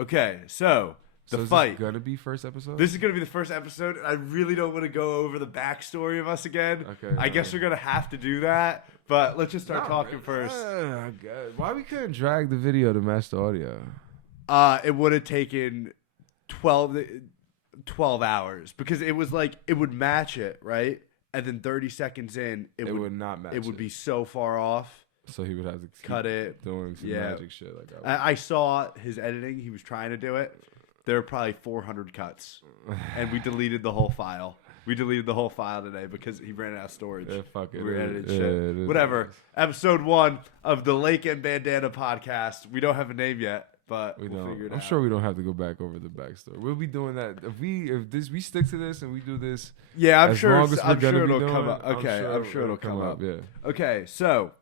Okay, so the fight. Is this gonna be first episode? This is gonna be the first episode, and I really don't want to go over the backstory of us again. Okay. I guess we're gonna have to do that, but let's just start talking really. first. Why we couldn't drag the video to match the audio? It would have taken 12 hours because it was like it would match it, right? And then 30 seconds in, it would not match. It would be so far off. So he would have to cut it, doing some magic shit like that. I saw his editing. He was trying to do it. There were probably 400 cuts, and we deleted the whole file. We deleted the whole file today because he ran out of storage. Yeah, fuck it. We edited shit. Whatever. Episode 1 of the Lake and Bandana podcast. We don't have a name yet, but we'll figure it out. I'm sure we don't have to go back over the backstory. We'll be doing that if we stick to this and we do this. Yeah, I'm sure it'll come up. Okay, I'm sure it'll come up. Yeah. Okay, so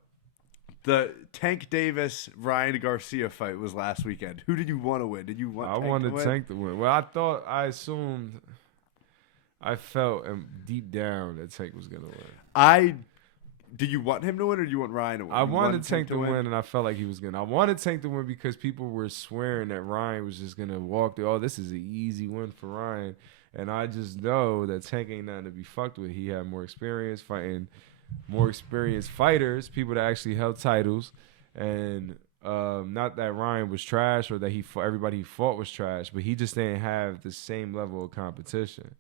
the Tank Davis Ryan Garcia fight was last weekend. Who did you want to win? Did you want? I wanted Tank to win. Well, I felt deep down that Tank was gonna win. Did you want him to win, or do you want Ryan to win? I wanted Tank to win, and I felt like he was gonna. I wanted Tank to win because people were swearing that Ryan was just gonna walk through. Oh, this is an easy win for Ryan, and I just know that Tank ain't nothing to be fucked with. He had more experience fighting. More experienced fighters, people that actually held titles, and not that Ryan was trash or that everybody he fought was trash, but he just didn't have the same level of competition.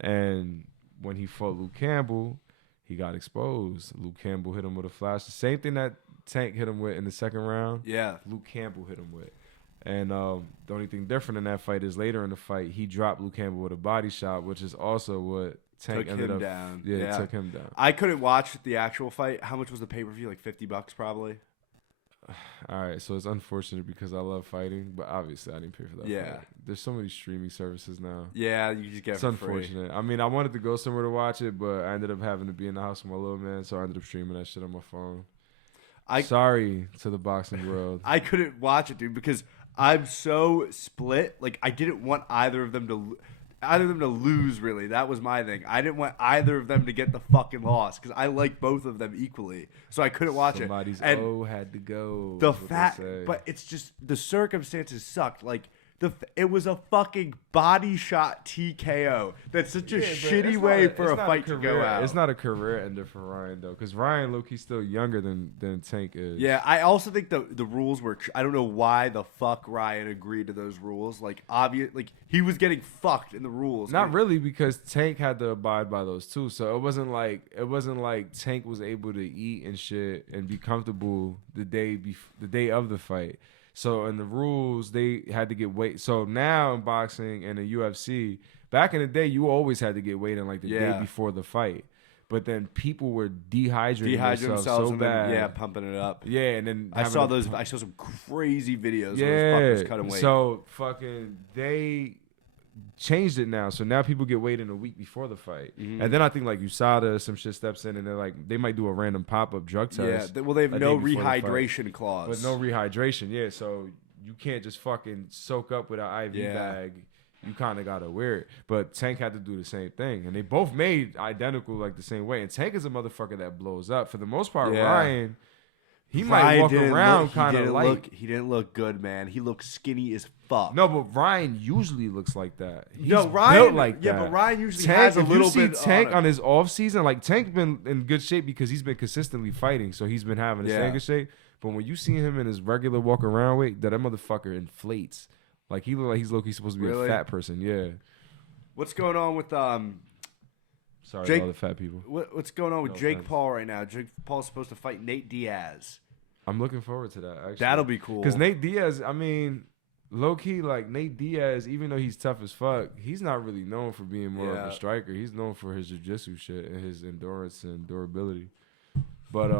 And when he fought Luke Campbell, he got exposed. Luke Campbell hit him with a flash. The same thing that Tank hit him with in the second round. Yeah, Luke Campbell hit him with. And the only thing different in that fight is later in the fight, he dropped Luke Campbell with a body shot, which is also what Tank took him down. Yeah, took him down. I couldn't watch the actual fight. How much was the pay-per-view? Like $50 probably? All right, so it's unfortunate because I love fighting, but obviously I didn't pay for that. Yeah. Fight. There's so many streaming services now. Yeah, you just get it for free. It's unfortunate. I mean, I wanted to go somewhere to watch it, but I ended up having to be in the house with my little man, so I ended up streaming that shit on my phone. Sorry to the boxing world. I couldn't watch it, dude, because I'm so split. Like, I didn't want either of them to lose, really. That was my thing. I didn't want either of them to get the fucking loss because I like both of them equally. So I couldn't watch Somebody's it. Somebody's had to go. But it's just the circumstances sucked. Like, it was a fucking body shot TKO. That's such a shitty way for a fight to go out. It's not a career ender for Ryan, though, because Ryan, low-key's still younger than Tank is. Yeah, I also think the rules were... I don't know why the fuck Ryan agreed to those rules. Like, he was getting fucked in the rules. Not really, because Tank had to abide by those, too. So it wasn't like Tank was able to eat and shit and be comfortable the day of the fight. So in the rules, they had to get weight. So now in boxing and in UFC, back in the day, you always had to get weight in like the day before the fight. But then people were dehydrating themselves so bad. Then, pumping it up. Yeah, and then I saw some crazy videos of those fuckers cutting weight. So they changed it now. So now people get weighed in a week before the fight. Mm-hmm. And then I think like USADA, some shit steps in and they're like, they might do a random pop-up drug test. Yeah, well, they have no rehydration clause. But no rehydration, yeah. So you can't just fucking soak up with an IV bag. You kind of got to wear it. But Tank had to do the same thing. And they both made identical like the same way. And Tank is a motherfucker that blows up. For the most part, Ryan... He might walk around kind of like... He didn't look good, man. He looked skinny as fuck. No, but Ryan usually looks like that. He's Ryan, built like that. Yeah, but Ryan usually has a little bit... If you see Tank on his off season, like Tank been in good shape because he's been consistently fighting, so he's been having to stay in good shape. But when you see him in his regular walk around weight, that motherfucker inflates. Like he look like he's low-key supposed to be a fat person, yeah. What's going on with... Sorry to all the fat people. What's going on with Jake Paul right now? Jake Paul's supposed to fight Nate Diaz. I'm looking forward to that, actually. That'll be cool. Because Nate Diaz, I mean, low-key, like, Nate Diaz, even though he's tough as fuck, he's not really known for being more of a striker. He's known for his jiu-jitsu shit and his endurance and durability. But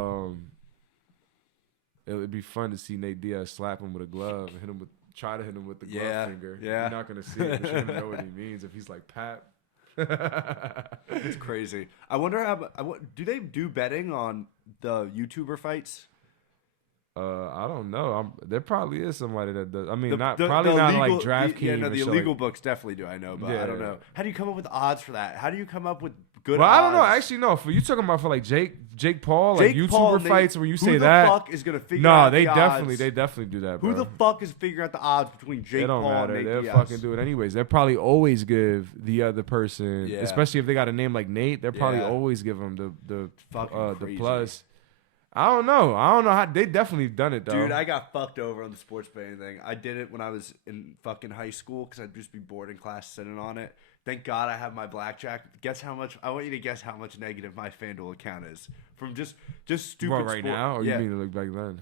it would be fun to see Nate Diaz slap him with a glove and try to hit him with the glove finger. Yeah. You're not going to see it, but you're going to know what he means if he's like, Pat. It's crazy. I wonder do they do betting on the YouTuber fights? I don't know. There probably is somebody that does. I mean, probably not like DraftKings. Yeah, no, the illegal books definitely do. I know, but I don't know. How do you come up with odds for that? How do you come up with good Well, odds. I don't know. Actually, no. For you talking about for like Jake Paul, like Jake YouTuber Paul, fights where you say who that. the fuck is gonna figure out the odds? They definitely do that, bro. Who the fuck is figuring out the odds between Jake It don't Paul matter. and Nate They'll Diaz? fucking do it anyways. They'll probably always give the other person, especially if they got a name like Nate. They'll probably always give them the plus. I don't know how they definitely done it though. Dude, I got fucked over on the sports betting thing. I did it when I was in fucking high school because I'd just be bored in class sitting on it. Thank God I have my blackjack. Guess how much? I want you to guess how much negative my FanDuel account is from just stupid. What, right now? Or you mean like back then?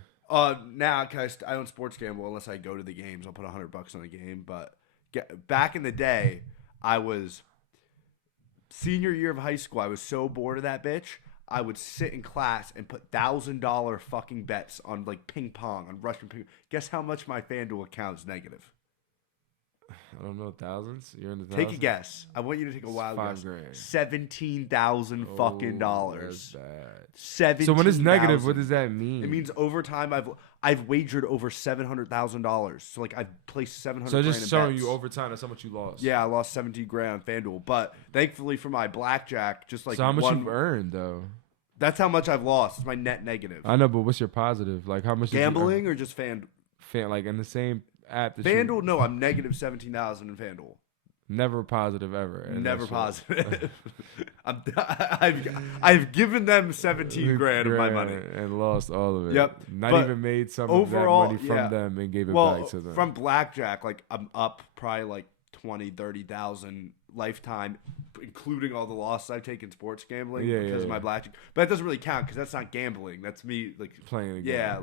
Now because I don't sports gamble unless I go to the games. I'll put $100 on a game. But back in the day, I was senior year of high school. I was so bored of that bitch. I would sit in class and put $1,000 fucking bets on like ping pong, on Russian ping. Guess how much my FanDuel account's negative? I don't know, thousands. You're in the thousands? Take a guess. I want you to take a wild guess. $5,000. $17,000 fucking dollars. That's bad. 17. So when it's negative, what does that mean? It means over time I've wagered over $700,000. So like I've placed $700,000. So just showing bets. you over time that's how much you lost. Yeah, I lost $17,000 on FanDuel, but thankfully for my blackjack, just like so how much you've earned though? That's how much I've lost. It's my net negative. I know, but what's your positive? Like how much? Gambling or just like in the same app. That FanDuel? No, I'm negative 17,000 in FanDuel. Never positive ever. Never positive. I've given them $17,000 of my money and lost all of it. Yep. Not even made some overall, of that money from them and gave it back to them. From blackjack, like I'm up probably like 20, 30,000 lifetime, including all the losses I've taken sports gambling because of my blackjack. But that doesn't really count because that's not gambling. That's me like playing a game. Yeah,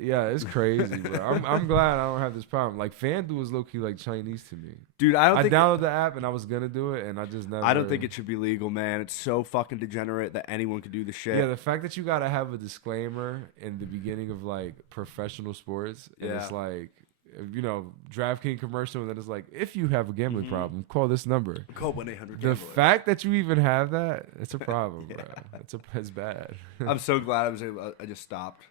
yeah, it's crazy, bro. I'm glad I don't have this problem. Like FanDuel is low key like Chinese to me, dude. I downloaded the app and I was gonna do it and I just never. I don't think it should be legal, man. It's so fucking degenerate that anyone could do the shit. Yeah, the fact that you gotta have a disclaimer in the beginning of like professional sports, and it's like, you know, DraftKings commercial, and then it's like, if you have a gambling problem, call this number. Call 1-800. The fact that you even have that, it's a problem, bro. It's bad. I'm so glad I just stopped.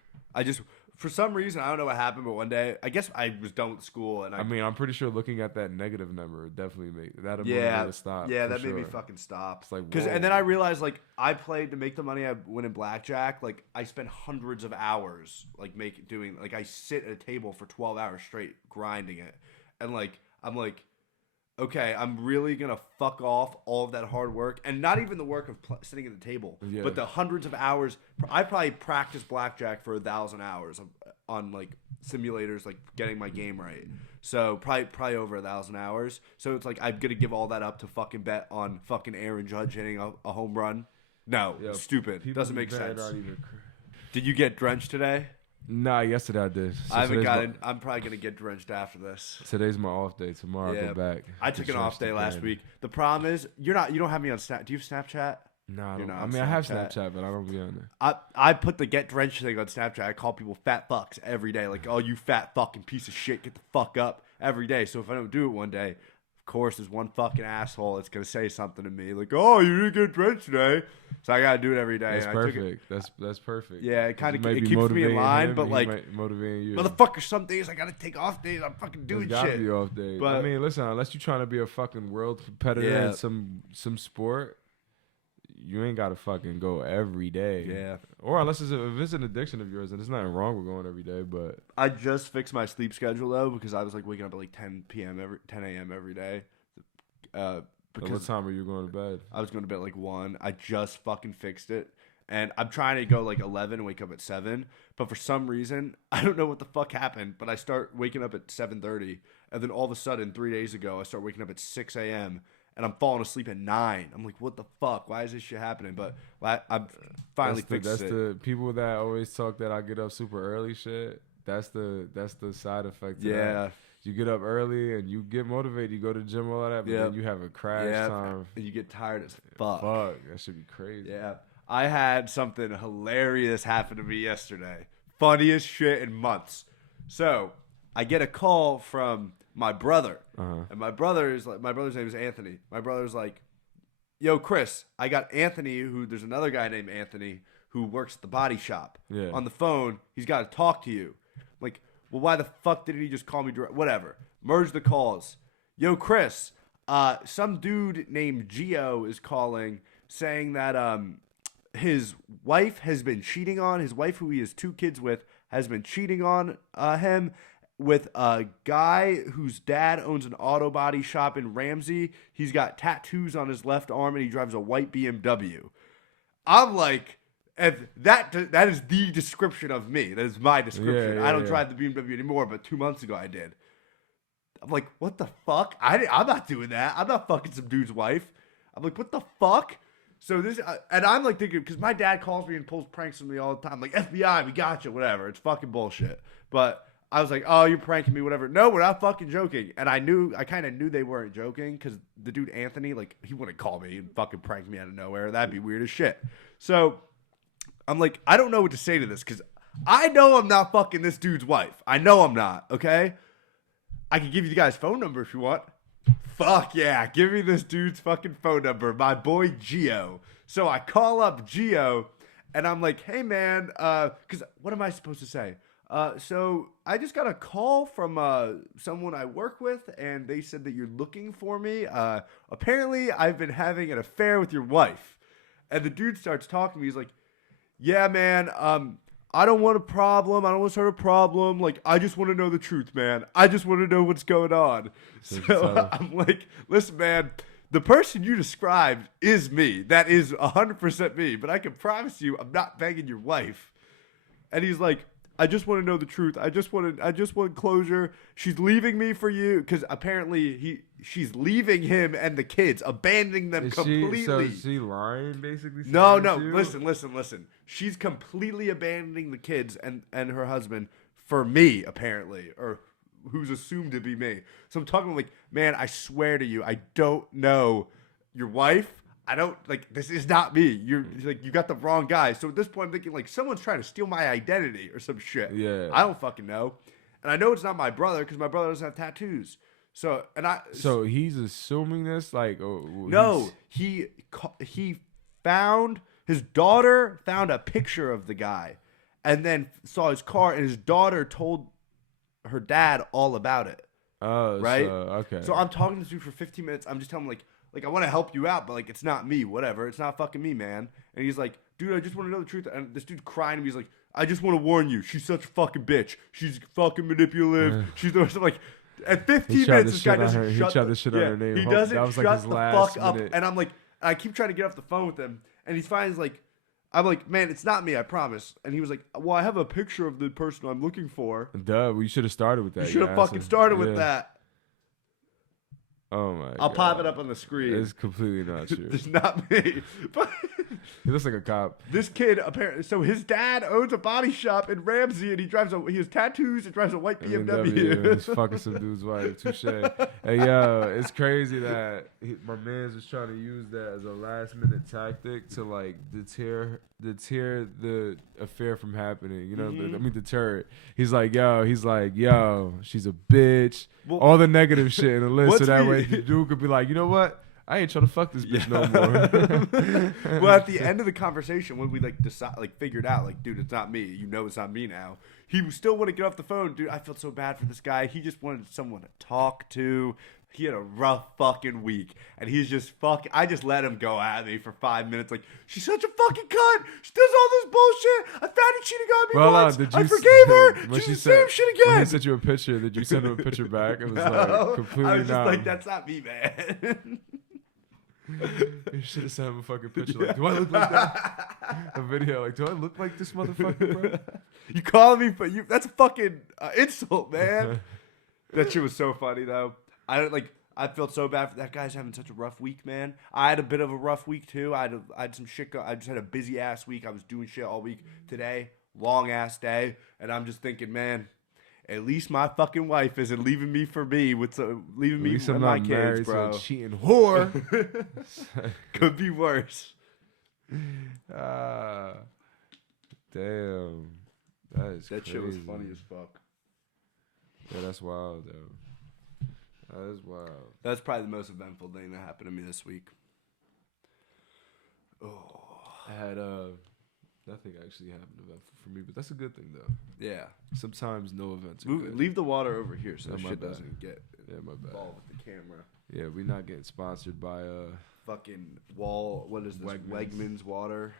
For some reason, I don't know what happened, but one day, I guess I was done with school, and I mean, I'm pretty sure looking at that negative number definitely made that to stop. Yeah, that made me fucking stop. It's like, and then I realized, like, I played to make the money I win in blackjack. Like, I spent hundreds of hours, like, I sit at a table for 12 hours straight grinding it, and like, I'm like, okay, I'm really going to fuck off all of that hard work. And not even the work of sitting at the table, but the hundreds of hours. I probably practiced blackjack for 1,000 hours on like simulators, like getting my game right. So probably over 1,000 hours. So it's like I'm going to give all that up to fucking bet on fucking Aaron Judge hitting a home run. No, stupid. Doesn't make sense. Did you get drenched today? Nah, yesterday I did. So I haven't gotten. I'm probably gonna get drenched after this. Today's my off day. Tomorrow I go back. I took an off day last week. The problem is you don't have me on Snap. Do you have Snapchat? No, I mean I have Snapchat, but I don't be on there. I put the get drenched thing on Snapchat. I call people fat fucks every day. Like, oh, you fat fucking piece of shit, get the fuck up every day. So if I don't do it one day, of course there's one fucking asshole that's gonna say something to me like, oh, you didn't get drenched today. So I gotta do it every day. That's perfect. That's perfect. Yeah, it kind of keeps me in line, but like motivating you. Motherfucker, some days I gotta take off days. I'm fucking doing There's shit. Gotta be off days. But I mean, listen, unless you're trying to be a fucking world competitor in some sport, you ain't gotta fucking go every day. Yeah. Or unless if it's an addiction of yours, then there's nothing wrong with going every day. But I just fixed my sleep schedule though because I was like waking up at like 10 a.m. every day. Because what time are you going to bed? I was going to bed at like 1. I just fucking fixed it. And I'm trying to go like 11 and wake up at 7. But for some reason, I don't know what the fuck happened, but I start waking up at 7:30. And then all of a sudden, 3 days ago, I start waking up at 6 a.m. And I'm falling asleep at 9. I'm like, what the fuck? Why is this shit happening? But I'm finally fixed it. That's the people that always talk that I get up super early shit. That's the side effect to that. You get up early and you get motivated. You go to the gym, all of that, but then you have a crash time. And you get tired as fuck. Fuck, that should be crazy. Yeah. I had something hilarious happen to me yesterday. Funniest shit in months. So, I get a call from my brother. And my brother's name is Anthony. My brother's like, yo, Chris, I got Anthony, there's another guy named Anthony who works at the body shop. On the phone. He's got to talk to you. Like, well, why the fuck didn't he just call me direct? Whatever. Merge the calls. Yo, Chris, some dude named Gio is calling saying that his wife has been cheating on his wife, who he has 2 kids with, has been cheating on him with a guy whose dad owns an auto body shop in Ramsey. He's got tattoos on his left arm and he drives a white BMW. I'm like, and that is the description of me. That is my description. I don't drive the BMW anymore, but 2 months ago I did. I'm like, what the fuck? I'm not doing that. I'm not fucking some dude's wife. I'm like, what the fuck? So this, and I'm like thinking, because my dad calls me and pulls pranks on me all the time. Like, FBI, we got you, whatever. It's fucking bullshit. But I was like, oh, you're pranking me, whatever. No, we're not fucking joking. And I kind of knew they weren't joking, because the dude Anthony, like, he wouldn't call me and fucking prank me out of nowhere. That'd be weird as shit. So I'm like, I don't know what to say to this, because I know I'm not fucking this dude's wife. I know I'm not, okay? I can give you the guy's phone number if you want. Fuck yeah, give me this dude's fucking phone number, my boy Gio. So I call up Gio, and I'm like, hey man, because what am I supposed to say? So I just got a call from someone I work with, and they said that you're looking for me. Apparently, I've been having an affair with your wife. And the dude starts talking to me. He's like, yeah, man, I don't want a problem. I don't want to start a problem. Like, I just want to know the truth, man. I just want to know what's going on. So I'm like, listen, man, the person you described is me. That is 100% me. But I can promise you I'm not banging your wife. And he's like, I just want to know the truth. I just want closure. She's leaving me for you, because apparently she's leaving him and the kids, abandoning them completely. So is she lying, basically? No. Listen. She's completely abandoning the kids and her husband for me, apparently, or who's assumed to be me. So I'm talking like, man, I swear to you, I don't know your wife. I don't, like, this is not me. You're like, you got the wrong guy. So at this point, I'm thinking, like, someone's trying to steal my identity or some shit. Yeah. I don't fucking know. And I know it's not my brother, because my brother doesn't have tattoos. So he's assuming this, like, no, he found, his daughter found a picture of the guy and then saw his car, and his daughter told her dad all about it. Oh, right? Okay. So I'm talking to this dude for 15 minutes. I'm just telling him, like, I want to help you out, but, like, it's not me, whatever. It's not fucking me, man. And he's like, dude, I just want to know the truth. And this dude's crying to me. He's like, I just want to warn you. She's such a fucking bitch. She's fucking manipulative. She's like, at 15 minutes, this guy doesn't shut the shit on her name. He doesn't shut the fuck up. Minute. And I'm like, I keep trying to get off the phone with him. And he's finally like, I'm like, man, it's not me, I promise. And he was like, well, I have a picture of the person I'm looking for. Duh, well, you should have started with that. You should have fucking started with that. Oh my god. I'll pop it up on the screen. It's completely not true. It's not me. But he looks like a cop. This kid apparently, so his dad owns a body shop in Ramsey, and he has tattoos and drives a white BMW. He's fucking some dude's wife. Touche. Hey yo, it's crazy that my man's just trying to use that as a last minute tactic to like deter the affair from happening. You know, deter it. He's like, yo, she's a bitch. Well, all the negative shit in the list, so that way the dude could be like, you know what? I ain't trying to fuck this bitch no more. Well, at the end of the conversation, when we figured out, like, dude, it's not me. You know, it's not me now. He still wouldn't get off the phone, dude. I felt so bad for this guy. He just wanted someone to talk to. He had a rough fucking week, and he's just I just let him go at me for 5 minutes. Like, she's such a fucking cunt. She does all this bullshit. I found her cheating on me once. I forgave her. She's the same shit again. When he sent you a picture, did you send him a picture back? It was like completely. I was just like, that's not me, man. You should have sent him a fucking picture. Like, do I look like that? A video. Like, do I look like this motherfucker, bro? You calling me for you? That's a fucking insult, man. That shit was so funny though. I felt so bad for that guy's having such a rough week, man. I had a bit of a rough week too. I had some shit. I just had a busy ass week. I was doing shit all week. Today, long ass day, and I'm just thinking, man, at least my fucking wife isn't leaving me for me leaving me with my kids, bro. To a cheating whore. Could be worse. Damn, that crazy. Shit was funny as fuck. Yeah, that's wild though. That is wild. That's probably the most eventful thing that happened to me this week. I had Nothing actually happened eventful for me, but that's a good thing though. Yeah. Sometimes no events are good. Leave the water over here so my shit bad. doesn't get My bad. involved with the camera. Yeah, we're not getting sponsored by Fucking what is this? Wegmans water.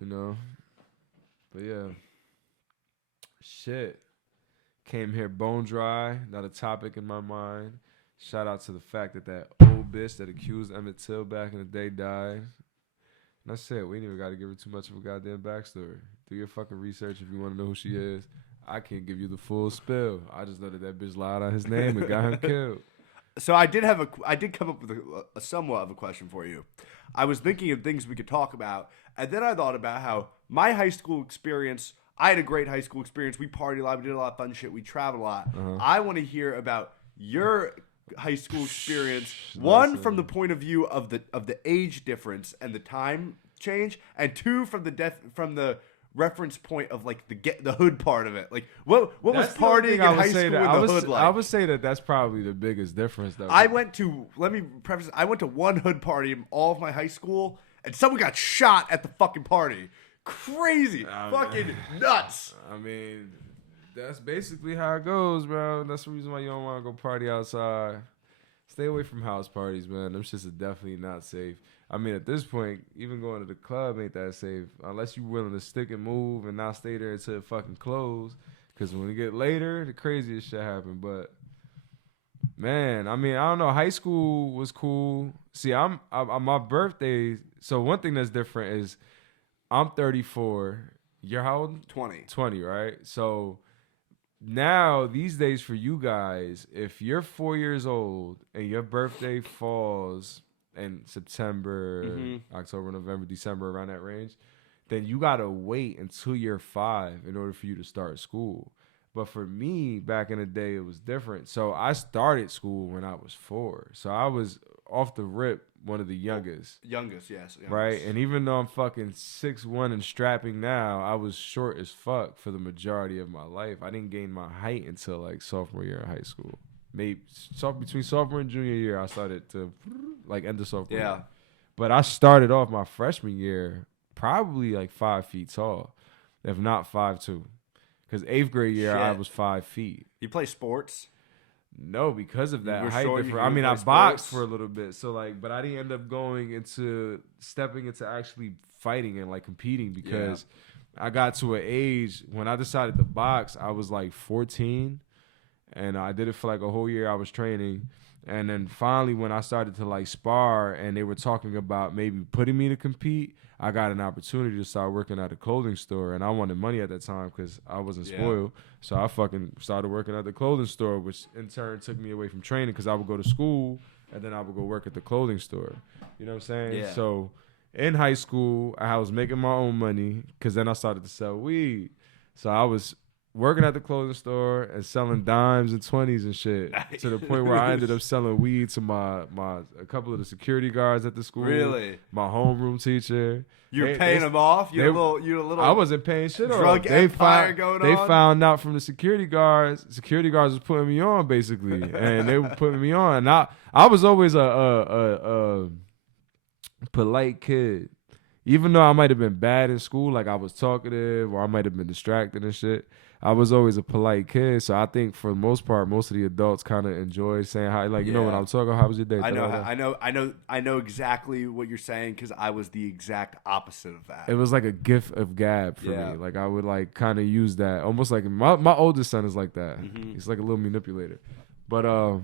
you know. But yeah. Shit. Came here bone dry, not a topic in my mind. Shout out to the fact that old bitch that accused Emmett Till back in the day died. And that's it. We ain't even got to give her too much of a goddamn backstory. Do your fucking research if you want to know who she is. I can't give you the full spill. I just know that bitch lied on his name and got him killed. So I did come up with a somewhat of a question for you. I was thinking of things we could talk about, and then I thought about how my high school experience. I had a great high school experience. We partied a lot. We did a lot of fun shit. We traveled a lot. I want to hear about your high school experience. One, from the point of view of the age difference and the time change, and two, from the reference point of like the hood part of it. Like what was partying in high school in the hood like? I would say that's probably the biggest difference though. Let me preface. I went to one hood party in all of my high school, and someone got shot at the fucking party. Crazy, fucking nuts. I mean, that's basically how it goes, bro. That's the reason why you don't want to go party outside. Stay away from house parties, man. Them shits are definitely not safe. I mean, at this point, even going to the club ain't that safe unless you're willing to stick and move and not stay there until it fucking close. Because when we get later, the craziest shit happen. But man, I mean, I don't know. High school was cool. See, I'm my birthday. So one thing that's different is I'm 34. You're how old? 20. 20, right? So now, these days for you guys, if you're 4 years old and your birthday falls in September, October, November, December, around that range, then you got to wait until you're 5 in order for you to start school. But for me, back in the day, it was different. So I started school when I was 4. So I was off the rip one of the youngest. Youngest, yes. Right? And even though I'm fucking 6'1" and strapping now, I was short as fuck for the majority of my life. I didn't gain my height until like sophomore year in high school. Maybe between sophomore and junior year, I started to like end of sophomore year. But I started off my freshman year probably like 5 feet tall, if not 5'2". Because 8th grade year, I was 5 feet. You play sports? No, because of that height short, difference. I mean, I boxed for a little bit, so like, but I didn't end up stepping into actually fighting and like competing because I got to an age when I decided to box. I was like 14, and I did it for like a whole year. I was training, and then finally when I started to like spar, and they were talking about maybe putting me to compete, I got an opportunity to start working at a clothing store, and I wanted money at that time because I wasn't spoiled. So I fucking started working at the clothing store, which in turn took me away from training because I would go to school and then I would go work at the clothing store. You know what I'm saying? Yeah. So in high school, I was making my own money because then I started to sell weed. So I was working at the clothing store and selling dimes and 20s and shit to the point where I ended up selling weed to a couple of the security guards at the school. Really? My homeroom teacher. You're paying them off? You a little I wasn't paying shit off. Drug empire going on? They found out from the security guards. Security guards was putting me on basically, and they were putting me on. And I was always a polite kid. Even though I might have been bad in school, like I was talkative or I might have been distracted and shit, I was always a polite kid. So I think for the most part, most of the adults kind of enjoyed saying hi. Like, you know, when I'm talking, how was your day? I know exactly what you're saying because I was the exact opposite of that. It was like a gift of gab for me. Like I would like kind of use that almost like my oldest son is like that. He's like a little manipulator. But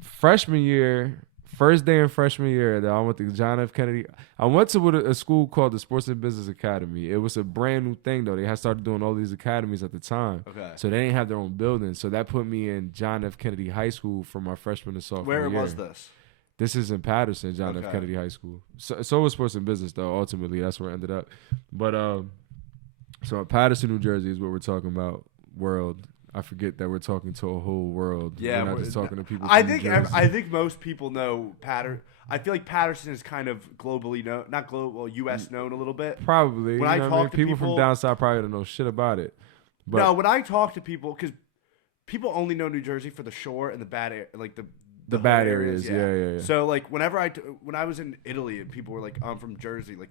freshman year. First day in freshman year, though, I went to John F. Kennedy. I went to a school called the Sports and Business Academy. It was a brand new thing, though. They had started doing all these academies at the time. Okay. So they didn't have their own building. So that put me in John F. Kennedy High School for my freshman and sophomore year. Where was this? This is in Patterson, John F. Kennedy High School. So was Sports and Business, though. Ultimately, that's where I ended up. But so at Patterson, New Jersey is what we're talking about. World. I forget that we're talking to a whole world. Yeah, we're not just talking to people. I think most people know Patterson. I feel like Patterson is kind of globally known, not global, U.S. known a little bit. Probably. When I talk to people from down south probably don't know shit about it. But no, when I talk to people, because people only know New Jersey for the shore and the bad, like the bad areas. Yeah. So like when I was in Italy and people were like, I'm from Jersey, like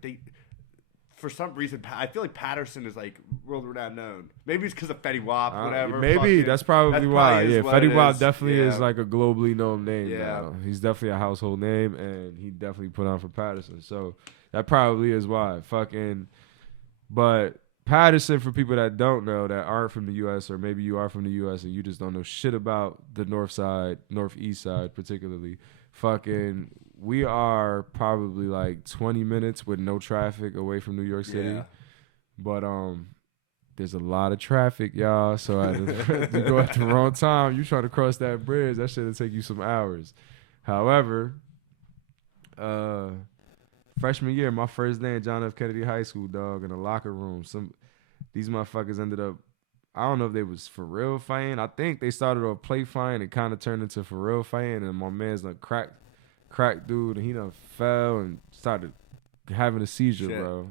for some reason, I feel like Patterson is like world renowned known. Maybe it's because of Fetty Wap, whatever. Maybe that's probably why. Yeah, Fetty Wap definitely is like a globally known name. Yeah, now. He's definitely a household name, and he definitely put on for Patterson. So that probably is why. But Patterson, for people that don't know, that aren't from the U.S., or maybe you are from the U.S. and you just don't know shit about the north side, northeast side particularly, we are probably like 20 minutes with no traffic away from New York City. Yeah. But there's a lot of traffic, y'all. So you go at the wrong time, you try to cross that bridge, that shit'll take you some hours. However, freshman year, my first day in John F. Kennedy High School, dog, in the locker room, these motherfuckers ended up, I don't know if they was for real fighting. I think they started off play fighting and kind of turned into for real fighting, and my man's like crack dude, and he done fell and started having a seizure, bro.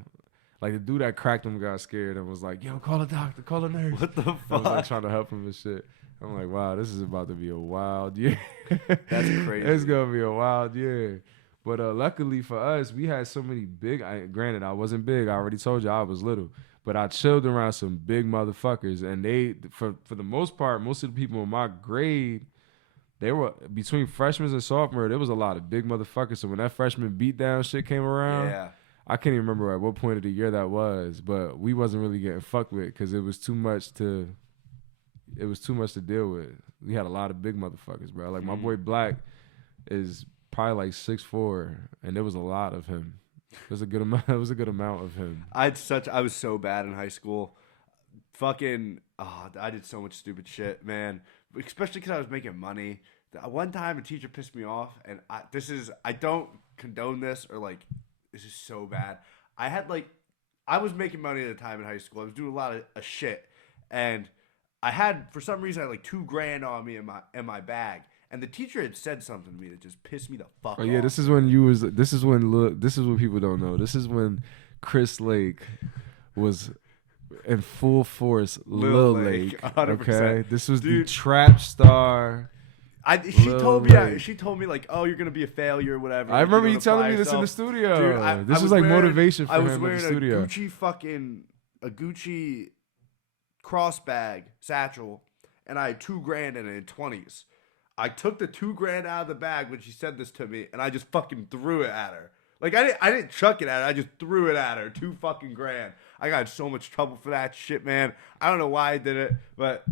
Like, the dude that cracked him got scared and was like, yo, call a doctor, call a nurse. What the fuck? I was like trying to help him and shit. I'm like, wow, this is about to be a wild year. That's crazy. It's going to be a wild year. But luckily for us, we had so many granted, I wasn't big. I already told you I was little. But I chilled around some big motherfuckers. And they, for the most part, most of the people in my grade, they were between freshmen and sophomore. There was a lot of big motherfuckers. So when that freshman beatdown shit came around, I can't even remember at what point of the year that was, but we wasn't really getting fucked with because it was too much to deal with. We had a lot of big motherfuckers, bro. Like my boy Black is probably like 6'4", and there was a lot of him. It was a good amount. It was a good amount of him. I was so bad in high school. I did so much stupid shit, man. Especially because I was making money. One time, a teacher pissed me off, and I don't condone this, or like, this is so bad. I was making money at the time in high school. I was doing a lot of shit, and I had, for some reason, I had like $2,000 on me in my bag. And the teacher had said something to me that just pissed me the fuck off. Oh yeah, this is when people don't know. This is when Chris Lake was in full force. Lil Lake. 100%. Okay, this was the trap star. She told me like, oh, you're gonna be a failure or whatever. I remember you telling me this in the studio. Dude, this was like motivation for him in the studio. I was wearing a Gucci cross bag satchel, and I had $2,000 in it in 20s. I took the $2,000 out of the bag when she said this to me, and I just fucking threw it at her. Like, I didn't chuck it at her. I just threw it at her. $2,000. I got in so much trouble for that shit, man. I don't know why I did it, but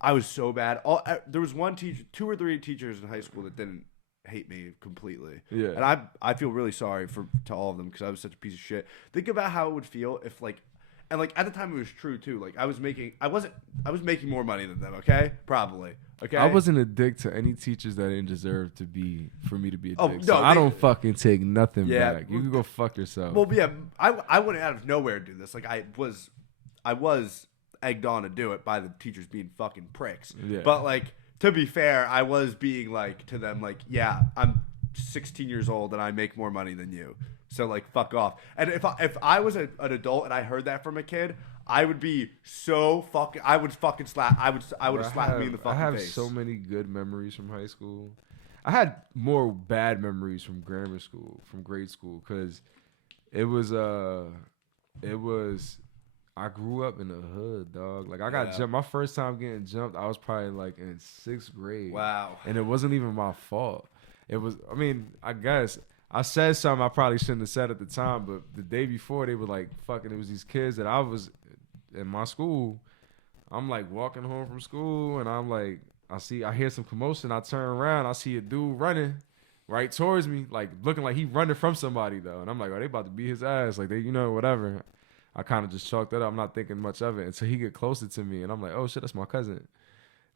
I was so bad. There was one teacher, 2 or 3 teachers in high school that didn't hate me completely. Yeah. And I feel really sorry to all of them because I was such a piece of shit. Think about how it would feel if and at the time it was true too. Like I was making more money than them. Okay, probably. Okay. I wasn't a dick to any teachers that didn't deserve for me to be a dick. No, I don't fucking take nothing back. You can go fuck yourself. Well, yeah, I went out of nowhere to do this. Like I was egged on to do it by the teachers being fucking pricks. Yeah. But like, to be fair, I was being like to them like, yeah, I'm 16 years old and I make more money than you. So like, fuck off. And if I was an adult and I heard that from a kid, I would be so fucking. I would fucking slap. I would have slapped me in the fucking face. I have so many good memories from high school. I had more bad memories from grammar school, from grade school, because it was. I grew up in the hood, dog. Like I got jumped. My first time getting jumped, I was probably like in 6th grade. Wow. And it wasn't even my fault. It was. I mean, I guess. I said something I probably shouldn't have said at the time, but the day before they were like, fucking, it was these kids that I was in my school. I'm like walking home from school and I'm like, I hear some commotion. I turn around, I see a dude running right towards me, like looking like he running from somebody though. And I'm like, oh, they about to beat his ass. Like they, whatever. I kind of just chalked that up. I'm not thinking much of it until he get closer to me. And I'm like, oh shit, that's my cousin.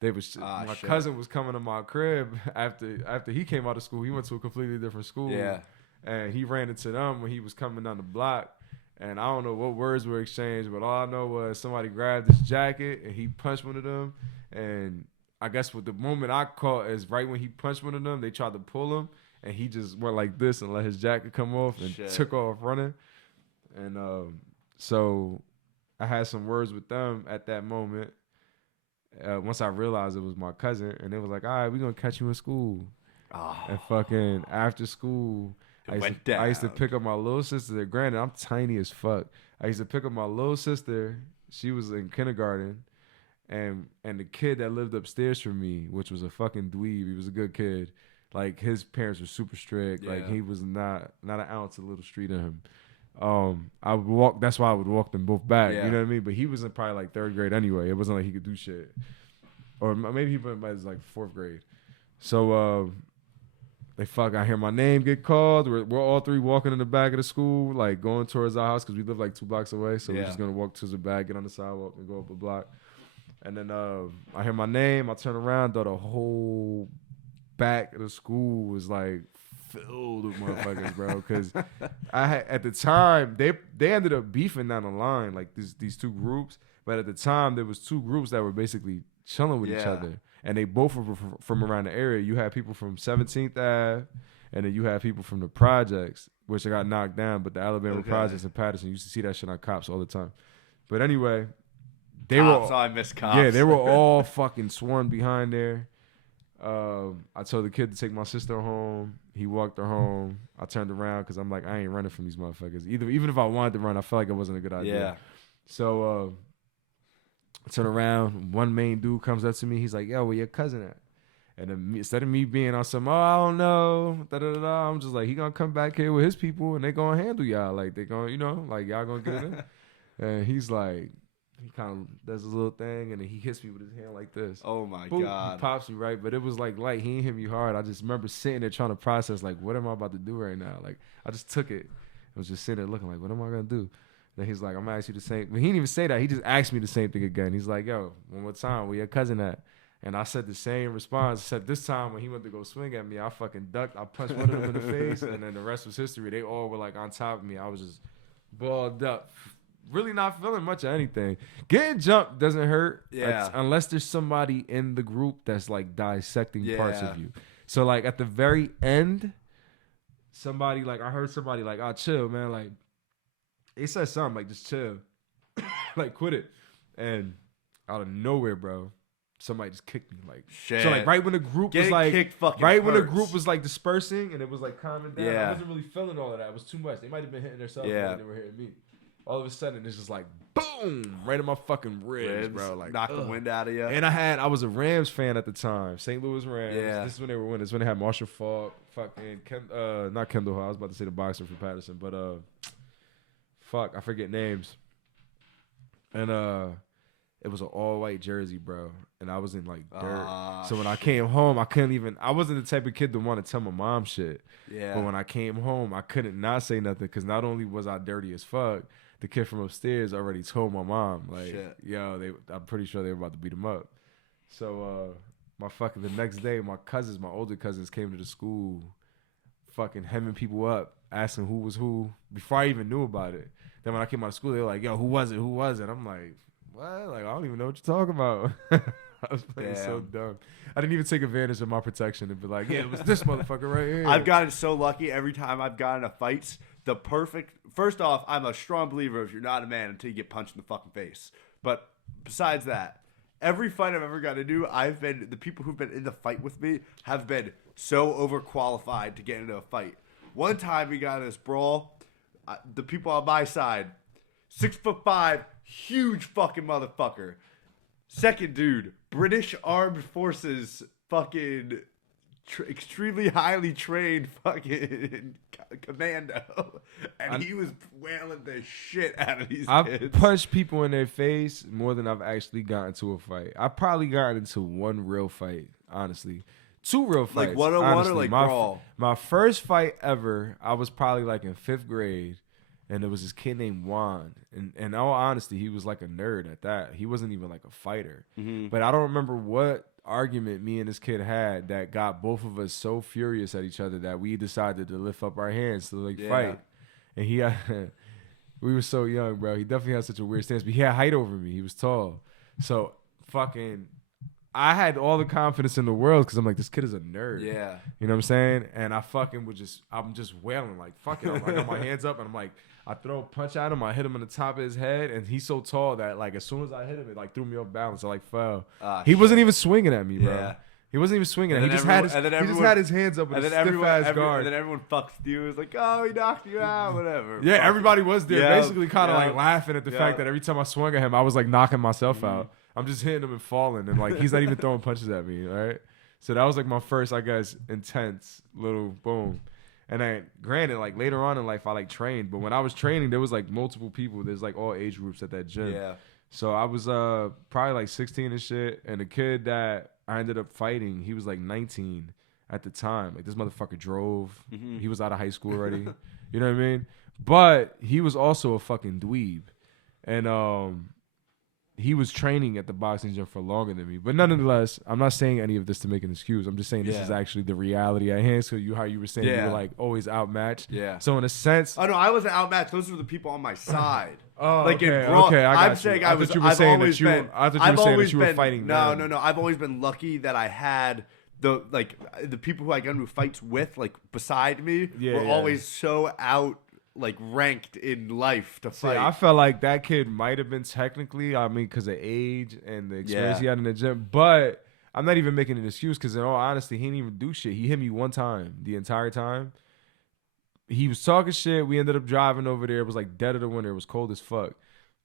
My cousin was coming to my crib after he came out of school. He went to a completely different school. Yeah. And he ran into them when he was coming down the block. And I don't know what words were exchanged, but all I know was somebody grabbed his jacket and he punched one of them. And I guess with the moment I caught is right when he punched one of them, they tried to pull him. And he just went like this and let his jacket come off and took off running. And so I had some words with them at that moment. Once I realized it was my cousin, and it was like, all right, we're going to catch you in school. Oh. And fucking after school, I used to pick up my little sister. Granted, I'm tiny as fuck. I used to pick up my little sister. She was in kindergarten, and the kid that lived upstairs from me, which was a fucking dweeb. He was a good kid. Like, his parents were super strict. Like, he was not an ounce of little street in him. I would walk. That's why I would walk them both back. You know what I mean? But he was in probably like 3rd grade anyway. It wasn't like he could do shit, or maybe he was like 4th grade. So I hear my name get called. We're all 3 walking in the back of the school, like going towards our house because we live like 2 blocks away. So we're just gonna walk to the back, get on the sidewalk, and go up a block. And then I hear my name. I turn around, though the whole back of the school was like filled with motherfuckers, bro. Because I had, at the time, they ended up beefing down the line, like these 2 groups. But at the time, there was 2 groups that were basically chilling with each other, and they both were from around the area. You had people from 17th Ave, and then you had people from the projects, which got knocked down. But the Alabama projects in Patterson, you used to see that shit on Cops all the time. But anyway, I miss Cops. Yeah, they were all fucking swarmed behind there. I told the kid to take my sister home. He walked her home. I turned around because I'm like, I ain't running from these motherfuckers. Even if I wanted to run, I felt like it wasn't a good idea. Yeah. So I turn around. One main dude comes up to me. He's like, yo, where your cousin at? And then instead of me being on some, I don't know, da-da-da-da, I'm just like, he gonna come back here with his people and they gonna handle y'all. Like, they gonna, like, y'all gonna get it in. And he's like, he kind of does his little thing, and then he hits me with his hand like this. Oh, my Boop, God. He pops me, right? But it was like light. He didn't hit me hard. I just remember sitting there trying to process, like, what am I about to do right now? Like, I just took it. I was just sitting there looking like, what am I going to do? Then he's like, I'm going to ask you the same. But he didn't even say that. He just asked me the same thing again. He's like, yo, one more time, where your cousin at? And I said the same response, except this time when he went to go swing at me, I fucking ducked. I punched one of them in the face, and then the rest was history. They all were, like, on top of me. I was just balled up. Really not feeling much of anything. Getting jumped doesn't hurt, unless there's somebody in the group that's like dissecting parts of you. So like at the very end, somebody like I heard somebody like, "Oh, chill, man." Like they said something like, "Just chill," like quit it. And out of nowhere, bro, somebody just kicked me. Like shit. So like right when the group was like, when the group was like dispersing and it was like calming down, I wasn't really feeling all of that. It was too much. They might have been hitting themselves more than they were hitting me. All of a sudden, it's just like, boom, right in my fucking ribs, bro. Like, knock the wind out of you. And I was a Rams fan at the time, St. Louis Rams. Yeah. This is when they were winning. This is when they had Marshall Faulk, not Kendall Hall. I was about to say the boxer from Patterson, but I forget names. And it was an all-white jersey, bro. And I was in like dirt. So when I came home, I wasn't the type of kid that wanted to tell my mom shit. Yeah. But when I came home, I couldn't not say nothing because not only was I dirty as fuck, the kid from upstairs already told my mom, like, yo, I'm pretty sure they were about to beat him up. So the next day, my older cousins came to the school fucking hemming people up, asking who was who, before I even knew about it. Then when I came out of school, they were like, yo, who was it? Who was it? I'm like, what? Like, I don't even know what you're talking about. I was playing so dumb. I didn't even take advantage of my protection and be like, yeah, it was this motherfucker right here. I've gotten so lucky every time I've gotten a fight. First off, I'm a strong believer if you're not a man until you get punched in the fucking face. But besides that, every fight I've ever got to do, the people who've been in the fight with me have been so overqualified to get into a fight. One time we got in this brawl, the people on my side, 6'5", huge fucking motherfucker. Second dude, British Armed Forces, fucking extremely highly trained fucking commando, and he was wailing the shit out of these kids. I've punched people in their face more than I've actually gotten into a fight. I've probably gotten into one real fight, honestly. 2 real fights. Like one-on-one or like brawl? My first fight ever, I was probably like in 5th grade. And there was this kid named Juan. And in all honesty, he was like a nerd at that. He wasn't even like a fighter. Mm-hmm. But I don't remember what argument me and this kid had that got both of us so furious at each other that we decided to lift up our hands to like fight. And he had, we were so young, bro. He definitely had such a weird stance. But he had height over me. He was tall. So fucking, I had all the confidence in the world because I'm like, this kid is a nerd. Yeah. You know what I'm saying? And I fucking I'm just wailing like, fuck it. I got my hands up and I'm like, I throw a punch at him. I hit him in the top of his head, and he's so tall that like as soon as I hit him, it like threw me off balance. I like fell. He wasn't even swinging at me, bro. Yeah. He wasn't even swinging. He just had his hands up with a stiff-ass guard. And then everyone fucks you. It's like, oh, he knocked you out, whatever. Yeah, everybody was there basically kind of like laughing at the fact Yeah. that every time I swung at him, I was like knocking myself out. I'm just hitting him and falling. And like, he's not even throwing punches at me, right? So that was like my first, I guess, intense little boom. And then granted, like later on in life, I like trained. But when I was training, there was like multiple people. There's like all age groups at that gym. Yeah. So I was probably like 16 and shit. And the kid that I ended up fighting, he was like 19 at the time. Like this motherfucker drove. Mm-hmm. He was out of high school already. You know what I mean? But he was also a fucking dweeb. And he was training at the boxing gym for longer than me. But nonetheless, I'm not saying any of this to make an excuse. I'm just saying this is actually the reality at hand. So how you were saying you were like always outmatched. Yeah. So in a sense. Oh no, I wasn't outmatched. Those were the people on my side. Oh, like okay, okay. I got I'm saying you. I was. I thought you were I've saying always that you. been. I thought you I've were saying always that you were been, fighting. No, them. no. I've always been lucky that I had the people who I got into fights with, like beside me, were always so out. Like ranked in life to fight. I felt like that kid might have been technically, I mean, because of age and the experience he had in the gym. But I'm not even making an excuse because, in all honesty, he didn't even do shit. He hit me one time the entire time. He was talking shit. We ended up driving over there. It was like dead of the winter. It was cold as fuck.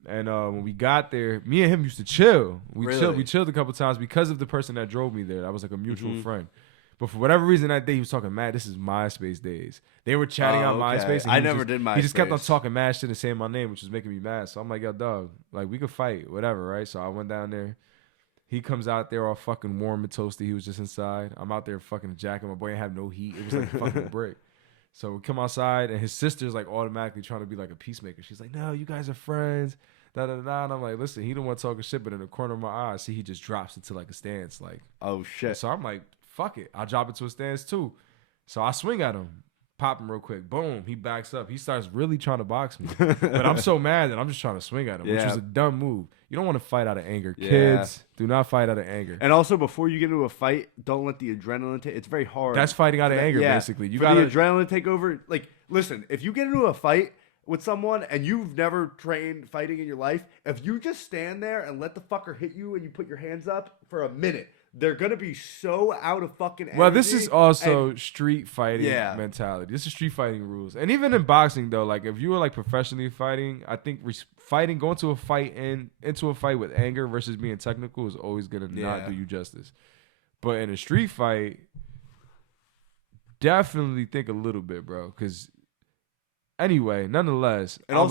And when we got there, me and him used to chill. We chilled a couple times because of the person that drove me there. That was like a mutual friend. But for whatever reason that day, he was talking mad. This is MySpace days. They were chatting on MySpace. And I never did MySpace. He just kept on talking mad shit and saying my name, which was making me mad. So I'm like, yo, dog, like we could fight, whatever, right? So I went down there. He comes out there all fucking warm and toasty. He was just inside. I'm out there fucking jacket. My boy ain't have no heat. It was like a fucking brick. So we come outside, and his sister's like automatically trying to be like a peacemaker. She's like, no, you guys are friends. Da, da, da, da. And I'm like, listen, he don't want talking shit, but in the corner of my eye, I see he just drops into like a stance. Like, oh, shit. So I'm like, fuck it. I'll drop into a stance too. So I swing at him, pop him real quick. Boom. He backs up. He starts really trying to box me. But I'm so mad that I'm just trying to swing at him, which was a dumb move. You don't want to fight out of anger. Kids, do not fight out of anger. And also, before you get into a fight, don't let the adrenaline take. It's very hard. That's fighting out of anger, basically. You got the adrenaline take over. Like, listen, if you get into a fight with someone and you've never trained fighting in your life, if you just stand there and let the fucker hit you and you put your hands up for a minute, they're going to be so out of fucking energy. Well, this is also street fighting mentality. This is street fighting rules. And even in boxing, though, like if you were like professionally fighting, I think going to a fight into a fight with anger versus being technical is always going to not do you justice. But in a street fight, definitely think a little bit, bro. Because anyway, nonetheless, and I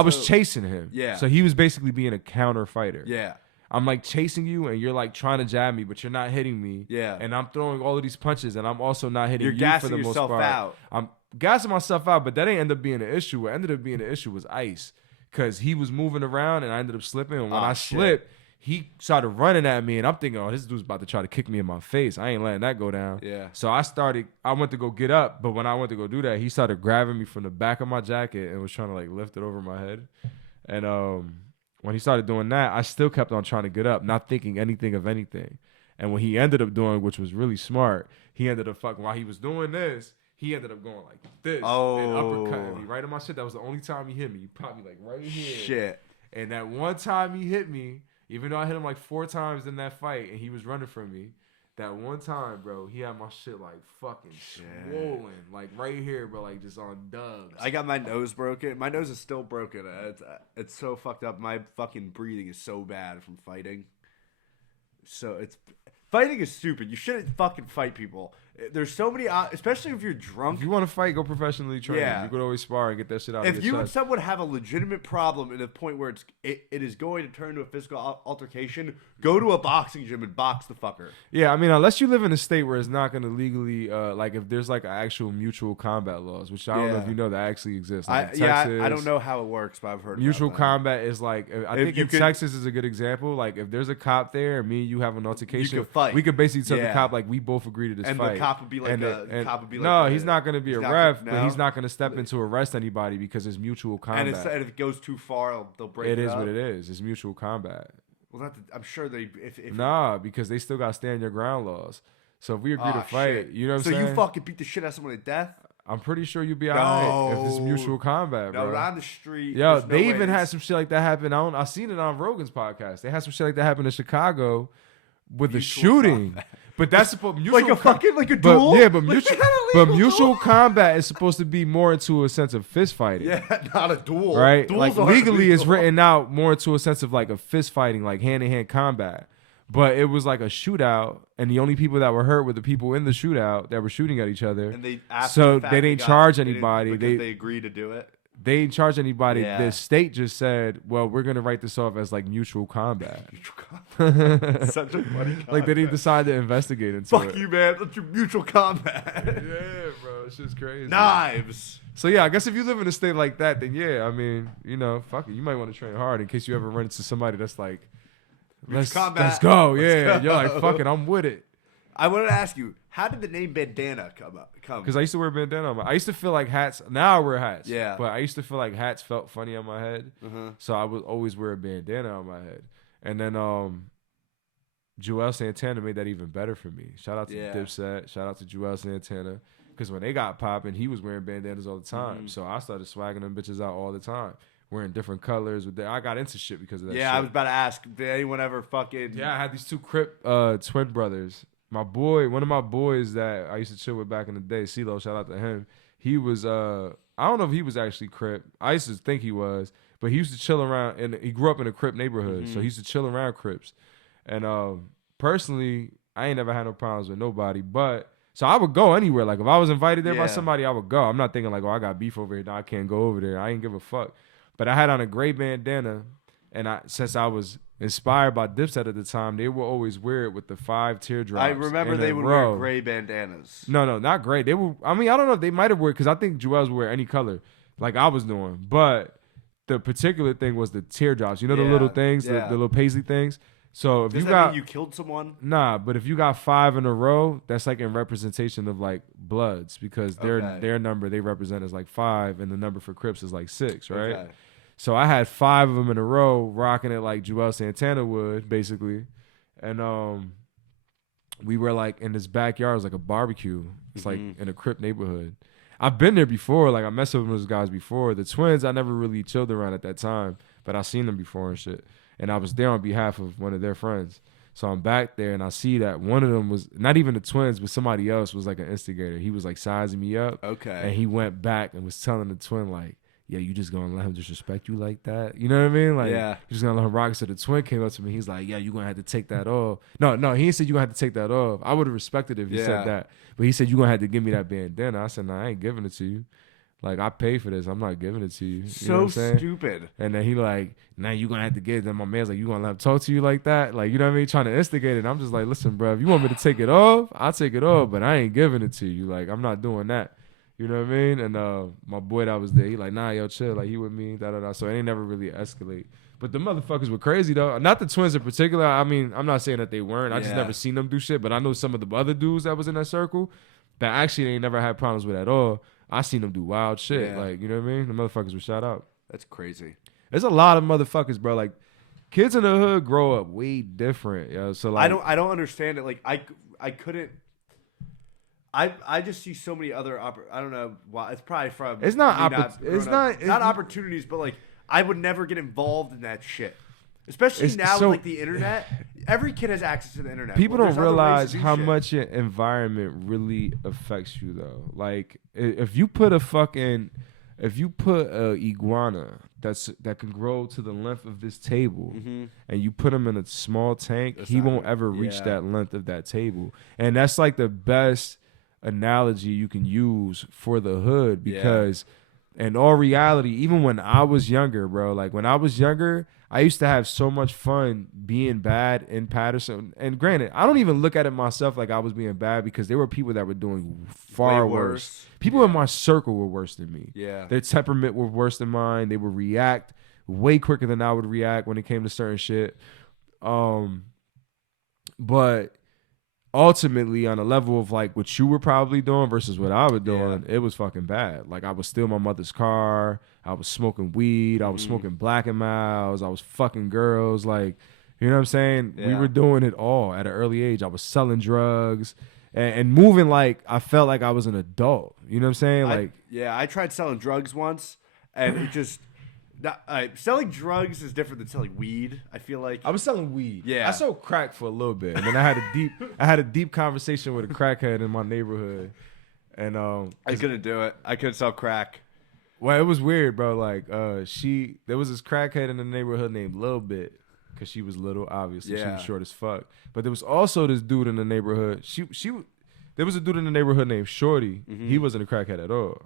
was chasing him. Yeah. So he was basically being a counter fighter. Yeah. I'm like chasing you and you're like trying to jab me, but you're not hitting me. Yeah. And I'm throwing all of these punches and I'm also not hitting you for the most part. You're gassing yourself out. I'm gassing myself out, but that ain't end up being an issue. What ended up being an issue was ice. Because he was moving around and I ended up slipping. And when I slipped, he started running at me and I'm thinking, oh, this dude's about to try to kick me in my face. I ain't letting that go down. Yeah. So I went to go get up, but when I went to go do that, he started grabbing me from the back of my jacket and was trying to like lift it over my head. And when he started doing that, I still kept on trying to get up, not thinking anything of anything. And what he ended up doing, which was really smart, he ended up while he was doing this, he ended up going like this and uppercutting me right in my shit. That was the only time he hit me. He popped me like right here. Shit. And that one time he hit me, even though I hit him like 4 times in that fight and he was running from me, that one time, bro, he had my shit like fucking swollen, like right here, bro, like just on dubs. I got my nose broken. My nose is still broken. It's so fucked up. My fucking breathing is so bad from fighting. So fighting is stupid. You shouldn't fucking fight people. There's so many, especially if you're drunk. If you want to fight, go professionally train. Yeah. You could always spar and get that shit out of your chest. If you and someone have a legitimate problem to the point where it is going to turn into a physical altercation, go to a boxing gym and box the fucker. Yeah, I mean, unless you live in a state where it's not going to legally, like if there's like actual mutual combat laws, which I don't know if you know that actually exists. Like I don't know how it works, but I've heard mutual about combat is like, I think in Texas is a good example. Like if there's a cop there and me and you have an altercation, you could fight. We could basically tell the cop like we both agree to this and fight. And the cop would be like no, he's not going to be a ref, but he's not going to step in to arrest anybody because it's mutual combat. And if it goes too far, they'll break it up. It is what it is. It's mutual combat. Well, I'm sure they... because they still got stand your ground laws. So if we agree to fight, you know what I'm saying? So you fucking beat the shit out of someone to death? I'm pretty sure you'll be all right if it's mutual combat, bro. No, on the street. Yo, they even had some shit like that happen. I seen it on Rogan's podcast. They had some shit like that happen in Chicago with the Mutual shooting. combat. But that's supposed mutual like a duel. But mutual combat is supposed to be more into a sense of fist fighting. Yeah, not a duel. Right? Duels like aren't legally it's legal. written out more into a sense of like a fist fighting, like hand-to-hand combat. But it was like a shootout, and the only people that were hurt were the people in the shootout that were shooting at each other. And they didn't charge anybody. They agreed to do it. They didn't charge anybody. Yeah. The state just said, "Well, we're gonna write this off as like mutual combat." Such a funny concept. Like they didn't decide to investigate into Fuck it. you, man. That's your mutual combat. Yeah, bro, it's just crazy. Knives. So yeah, I guess if you live in a state like that, then yeah, I mean, you know, fuck it. You might want to train hard in case you ever run into somebody that's like, let's go. Yeah, you're like, fuck it, I'm with it. I wanted to ask you, how did the name Bandana come? Because I used to wear bandana on my. I used to feel like hats. Now I wear hats. Yeah. But I used to feel like hats felt funny on my head, so I would always wear a bandana on my head. And then Joel Santana made that even better for me. Shout out to Dipset. Shout out to Joel Santana. Because when they got popping, he was wearing bandanas all the time. So I started swagging them bitches out all the time. Wearing different colors. I got into shit because of that shit. I was about to ask, did anyone ever fucking... Yeah, I had these two Crip twin brothers. My boy, one of my boys that I used to chill with back in the day, CeeLo, shout out to him. He was, I don't know if he was actually Crip. I used to think he was. But he used to chill around, and he grew up in a Crip neighborhood. So he used to chill around Crips. And personally, I ain't never had no problems with nobody. But... So I would go anywhere. Like, if I was invited there by somebody, I would go. I'm not thinking like, oh, I got beef over here. Now I can't go over there. I ain't give a fuck. But I had on a gray bandana, and since I was inspired by Dipset at the time, they would always wear it with the 5 teardrops. I remember they would wear gray bandanas. No, not gray. They were. I mean, I don't know if they might have worn, because I think Joel's would wear any color, like I was doing. But the particular thing was the teardrops. You know the little things, the little paisley things. So if Does you that got mean you killed someone? Nah, but if you got 5 in a row, that's like in representation of like Bloods, because their number they represent is like 5, and the number for Crips is like 6, right? Okay. So I had 5 of them in a row, rocking it like Joel Santana would, basically, and we were like in this backyard, it was like a barbecue. It's like in a Crip neighborhood. I've been there before, like I messed with those guys before. The twins, I never really chilled around at that time, but I seen them before and shit. And I was there on behalf of one of their friends. So I'm back there, and I see that one of them was, not even the twins, but somebody else was like an instigator. He was like sizing me up. Okay. And he went back and was telling the twin, like, yeah, you just gonna let him disrespect you like that? You know what I mean? Like, you just gonna let him rock. So the twin came up to me. He's like, yeah, you gonna have to take that off. No, he didn't say you gonna have to take that off. I would have respected it if he said that. But he said, you gonna have to give me that bandana. I said, nah, I ain't giving it to you. Like, I pay for this. I'm not giving it to you. You know what I'm saying? Stupid. And then he like, now you gonna have to get it. Then my man's like, you gonna let him talk to you like that? Like, you know what I mean? Trying to instigate it. And I'm just like, listen, bro, if you want me to take it off, I'll take it off. But I ain't giving it to you. Like, I'm not doing that. You know what I mean? And my boy that was there, he like, nah, yo, chill. Like, he with me, da-da-da. So it ain't never really escalate. But the motherfuckers were crazy, though. Not the twins in particular. I mean, I'm not saying that they weren't. I just never seen them do shit. But I know some of the other dudes that was in that circle that actually they never had problems with at all. I seen them do wild shit. Yeah. Like, you know what I mean? The motherfuckers were shot out. That's crazy. There's a lot of motherfuckers, bro. Like, kids in the hood grow up way different, yo. So like, I don't understand it. Like, I couldn't. I just see so many other I don't know why. It's probably from it's not not opportunities, but like I would never get involved in that shit. Especially now with like the internet. Every kid has access to the internet. People don't realize how much your environment really affects you, though. Like, if you put a iguana that can grow to the length of this table, and you put him in a small tank, he won't ever reach that length of that table. And that's like the best analogy you can use for the hood, because in all reality, even when I was younger, bro, like when I was younger, I used to have so much fun being bad in Patterson. And granted, I don't even look at it myself like I was being bad, because there were people that were doing far worse. People in my circle were worse than me. Yeah. Their temperament were worse than mine. They would react way quicker than I would react when it came to certain shit. But ultimately, on a level of like what you were probably doing versus what I was doing, it was fucking bad. Like, I was stealing my mother's car. I was smoking weed. I was smoking Black and Milds. I was fucking girls. Like, you know what I'm saying? We were doing it all at an early age. I was selling drugs and moving like I felt like I was an adult. You know what I'm saying? Like, I tried selling drugs once, and it just selling drugs is different than selling weed. I feel like I was selling weed. Yeah. I sold crack for a little bit, and then I had a deep conversation with a crackhead in my neighborhood, and I couldn't do it. I couldn't sell crack. well, it was weird, bro. Like there was this crackhead in the neighborhood named Lil Bit, because she was little, obviously. She Yeah. was short as fuck. But there was also this dude in the neighborhood. There was a dude in the neighborhood named Shorty. Mm-hmm. He wasn't a crackhead at all.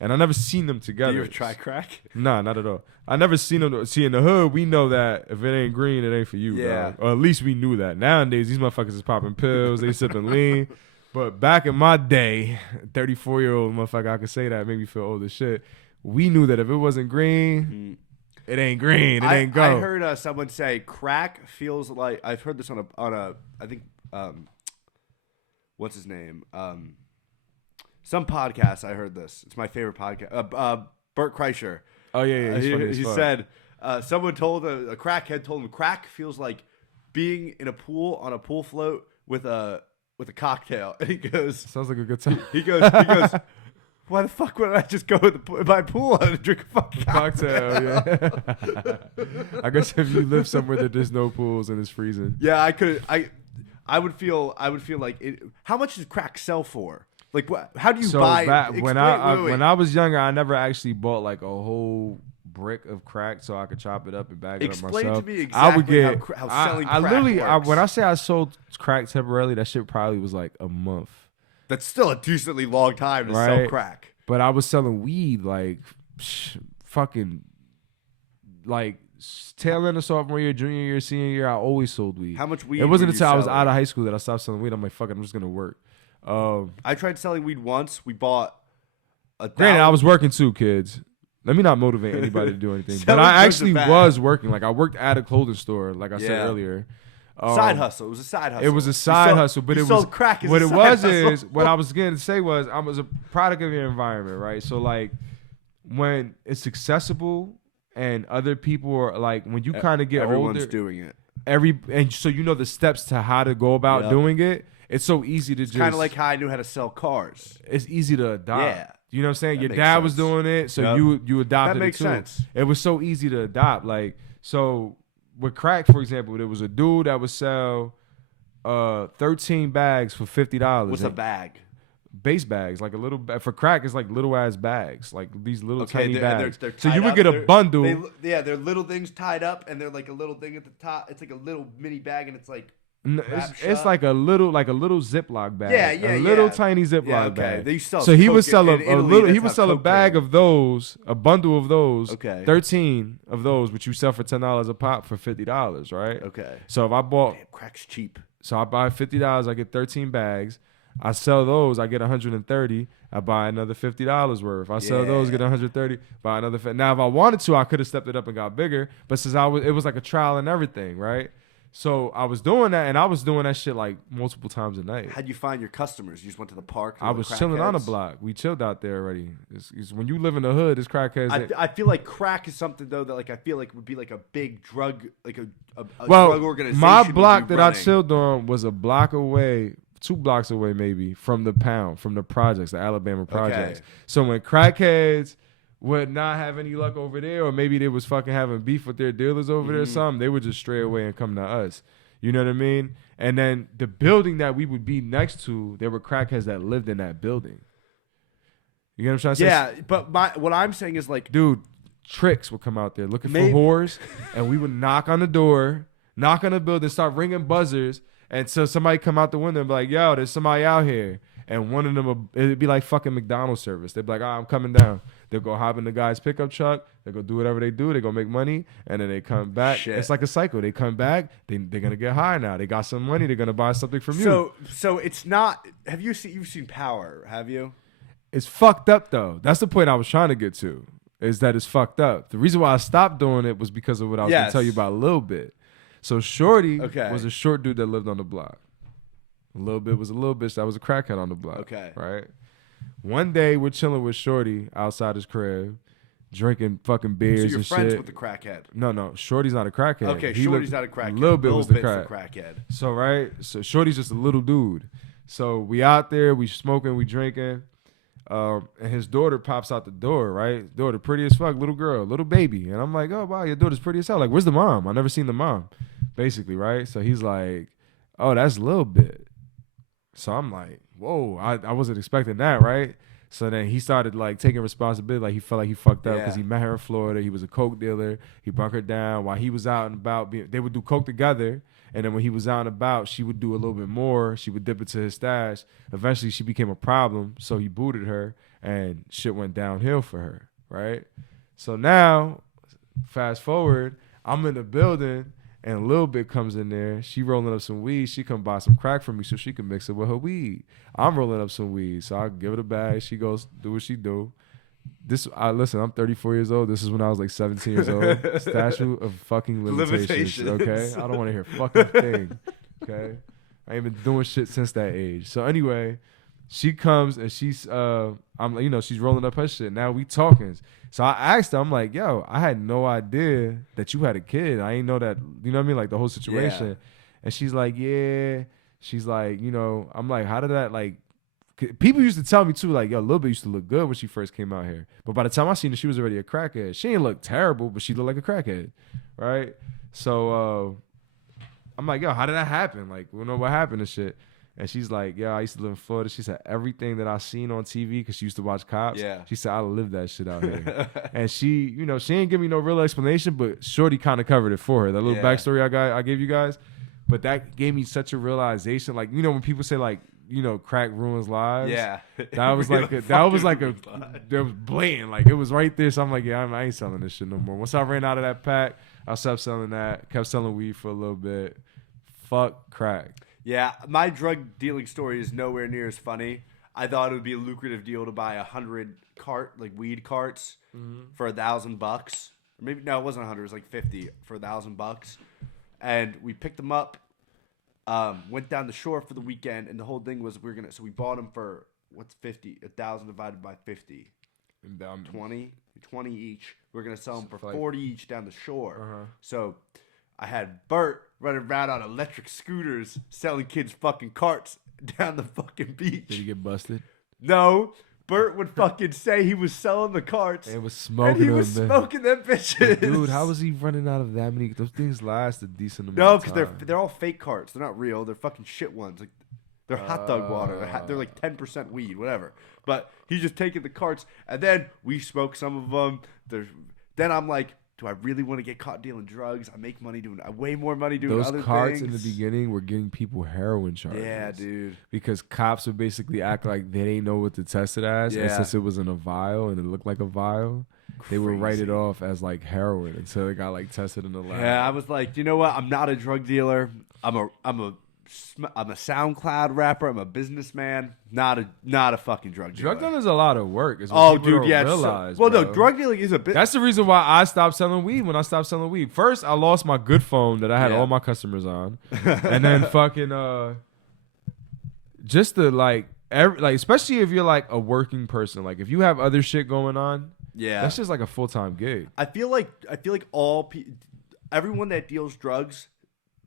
And I never seen them together. Do you ever try crack? Nah, not at all. I never seen them. See, in the hood, we know that if it ain't green, it ain't for you, Yeah. dog. Or at least we knew that. Nowadays, these motherfuckers is popping pills. They sipping lean. But back in my day, 34-year-old motherfucker, I could say that, made me feel old as shit. We knew that if it wasn't green, it ain't green. It ain't go. I heard someone say crack feels like. I've heard this on a I think what's his name? Some podcast. I heard this. It's my favorite podcast. Bert Kreischer. Oh yeah. He's funny as He fuck. said someone told a crackhead told him crack feels like being in a pool on a pool float with a cocktail. And he goes, Sounds like a good time. he goes. Why the fuck would I just go to my pool and drink a fucking cocktail? Yeah. I guess if you live somewhere that there's no pools and it's freezing. Yeah, I would feel like it. How much does crack sell for? Like, what? How do you buy? When I was younger, I never actually bought like a whole brick of crack so I could chop it up and bag it up myself. Explain to me exactly I would get, how selling I crack literally, works. when I say I sold crack temporarily, that shit probably was like a month. That's still a decently long time to sell Right. crack. But I was selling weed like fucking like tail end of sophomore year, junior year, senior year. I always sold weed. How much weed? It wasn't were you until I was selling? out of high school that I stopped selling weed. I'm like, fuck it, I'm just gonna work. I tried selling weed once. We bought a. Granted, I was working too, kids. Let me not motivate anybody to do anything. But Selling I drugs is actually bad. was working. Like I worked at a clothing store, like I said Yeah. earlier. Side hustle. It was a side hustle. It was a side hustle, but you it sold was crack. As what a it side was hustle. is what I was going to say was I was a product of your environment, right? So like when it's accessible and other people are like when you kind of get Everyone's older, doing it. and so you know the steps to how to go about Yep. doing it. It's so easy to just Kind of like how I knew how to sell cars. it's easy to adopt. Yeah. You know what I'm saying? That Your makes dad was sense. doing it, so Yep. you adopted That makes it too. sense. It was so easy to adopt. Like so with crack, for example, there was a dude that would sell 13 bags for $50. What's a bag? Base bags, like a little for crack, it's like little ass bags, like these little tiny they're- bags. they're So you tied would up. get a They're- bundle. They're little things tied up, and they're like a little thing at the top. It's like a little mini bag, and it's like wrapped It's shut. like a little Ziploc bag. Yeah, a little yeah. tiny Ziploc Yeah, okay. bag. They sell So he would coke sell in a Italy, little. He that's would how sell a coke bag came. of those, a bundle of those. Okay. 13 of those, which you sell for $10 a pop for $50, right? Okay. So if I bought, Damn, crack's cheap. so I buy $50, I get 13 bags. I sell those, I get 130. I buy another $50 worth. I sell those, get 130. Buy another. Now, if I wanted to, I could have stepped it up and got bigger. But since it was like a trial and everything, right? So I was doing that, and I was doing that shit like multiple times a night. How'd you find your customers? You just went to the park? I was chilling on the block. We chilled out there already. It's when you live in the hood, it's crackheads. I feel like crack is something though that like I feel like would be like a big drug, like a well, drug organization. my would be block that I running. chilled on was a block away, 2 blocks away maybe from the pound, from the projects, the Alabama projects. Okay. So when crackheads would not have any luck over there, or maybe they was fucking having beef with their dealers over there or something, they would just stray away and come to us. You know what I mean? And then the building that we would be next to, there were crackheads that lived in that building. You know what I'm trying to say? Yeah, but what I'm saying is like, Dude, tricks would come out there looking Maybe- for whores, and we would knock on the door, knock on the building, start ringing buzzers, and so somebody come out the window and be like, yo, there's somebody out here. And one of them, it'd be like fucking McDonald's service. They'd be like, I'm coming down. They'll go hop in the guy's pickup truck. They'll go do whatever they do. They go make money. And then they come back. Shit. It's like a cycle. They come back. They're going to get high now. They got some money. They're going to buy something from you. so it's not. You've seen Power? Have you? It's fucked up, though. That's the point I was trying to get to, is that it's fucked up. The reason why I stopped doing it was because of what I was going to Yes. tell you about a little bit. So Shorty Okay. was a short dude that lived on the block. A little bit was a little bitch that was a crackhead on the block. Okay. Right? One day we're chilling with Shorty outside his crib, drinking fucking beers So you're and friends shit. with the crackhead. No. Shorty's not a crackhead. Okay, He Shorty's looked- not a crackhead. Lil Bit was the Bit's crack. crackhead. So right, so Shorty's just a little dude. So we out there, we smoking, we drinking. And his daughter pops out the door, right? Daughter, pretty as fuck, little girl, little baby. And I'm like, oh, wow, your daughter's pretty as hell. Like, where's the mom? I never seen the mom, basically, right? So he's like, oh, that's a little bit. So I'm like, whoa, I wasn't expecting that, right? So then he started like taking responsibility. Like he felt like he fucked up because he met her in Florida. He was a coke dealer. He brung her down while he was out and about. They would do coke together. And then when he was out and about, she would do a little bit more. She would dip into his stash. Eventually, she became a problem. So he booted her and shit went downhill for her, right? So now, fast forward, I'm in the building. And Lil Bit comes in there. She rolling up some weed. She come buy some crack from me so she can mix it with her weed. I'm rolling up some weed. So I give it a bag. She goes, do what she do. Listen, I'm 34 years old. This is when I was like 17 years old. Statute of fucking limitations. Okay? I don't want to hear fucking thing. Okay? I ain't been doing shit since that age. So anyway, she comes and she's she's rolling up her shit. Now we talking. So I asked her, I'm like, yo, I had no idea that you had a kid. I ain't know that, you know what I mean? Like the whole situation. Yeah. And she's like, yeah. She's like, I'm like, how did that like, people used to tell me too, like, yo, Lil Bit used to look good when she first came out here. But by the time I seen her, she was already a crackhead. She didn't look terrible, but she looked like a crackhead. Right? So I'm like, yo, how did that happen? Like, we don't know what happened and shit. And she's like, yeah, I used to live in Florida. She said everything that I seen on TV, because she used to watch Cops. Yeah. She said, I lived that shit out here. And she, she ain't give me no real explanation, but Shorty kind of covered it for her. That little backstory I gave you guys. But that gave me such a realization. Like, when people say like, crack ruins lives. Yeah. That was that was blatant. Like it was right there. So I'm like, yeah, I ain't selling this shit no more. Once I ran out of that pack, I stopped selling that. Kept selling weed for a little bit. Fuck crack. Yeah, my drug dealing story is nowhere near as funny. I thought it would be a lucrative deal to buy 100 weed carts for $1,000. Maybe no, it wasn't 100. It was like 50 for $1,000. And we picked them up, went down the shore for the weekend, and the whole thing was so we bought them for what's 50? 1,000 divided by 50. 20 each. We're gonna sell them for 40 each down the shore. Uh-huh. So I had Bert running around on electric scooters selling kids fucking carts down the fucking beach. Did he get busted? No. Bert would fucking say he was selling the carts. And was smoking them. And he was smoking them bitches. Dude, how was he running out of that many? Those things last a decent amount of time. No, because they're all fake carts. They're not real. They're fucking shit ones. Like they're hot dog water. They're like 10% weed, whatever. But he's just taking the carts. And then we smoked some of them. Then I'm like, do I really want to get caught dealing drugs? I make money doing way more money doing other things. Those carts in the beginning were getting people heroin charges. Yeah, dude. Because cops would basically act like they didn't know what to test it as. Yeah. And since it was in a vial and it looked like a vial, they would write it off as like heroin until it got like tested in the lab. Yeah, I was like, you know what? I'm not a drug dealer. I'm a SoundCloud rapper. I'm a businessman. Not a fucking drug dealer. Drug dealing is a lot of work. Is what people don't realize, no, drug dealing is a bit. That's the reason why I stopped selling weed. When I stopped selling weed, first I lost my good phone that I had all my customers on, and then fucking just to like especially if you're like a working person, like if you have other shit going on, that's just like a full-time gig. I feel like everyone that deals drugs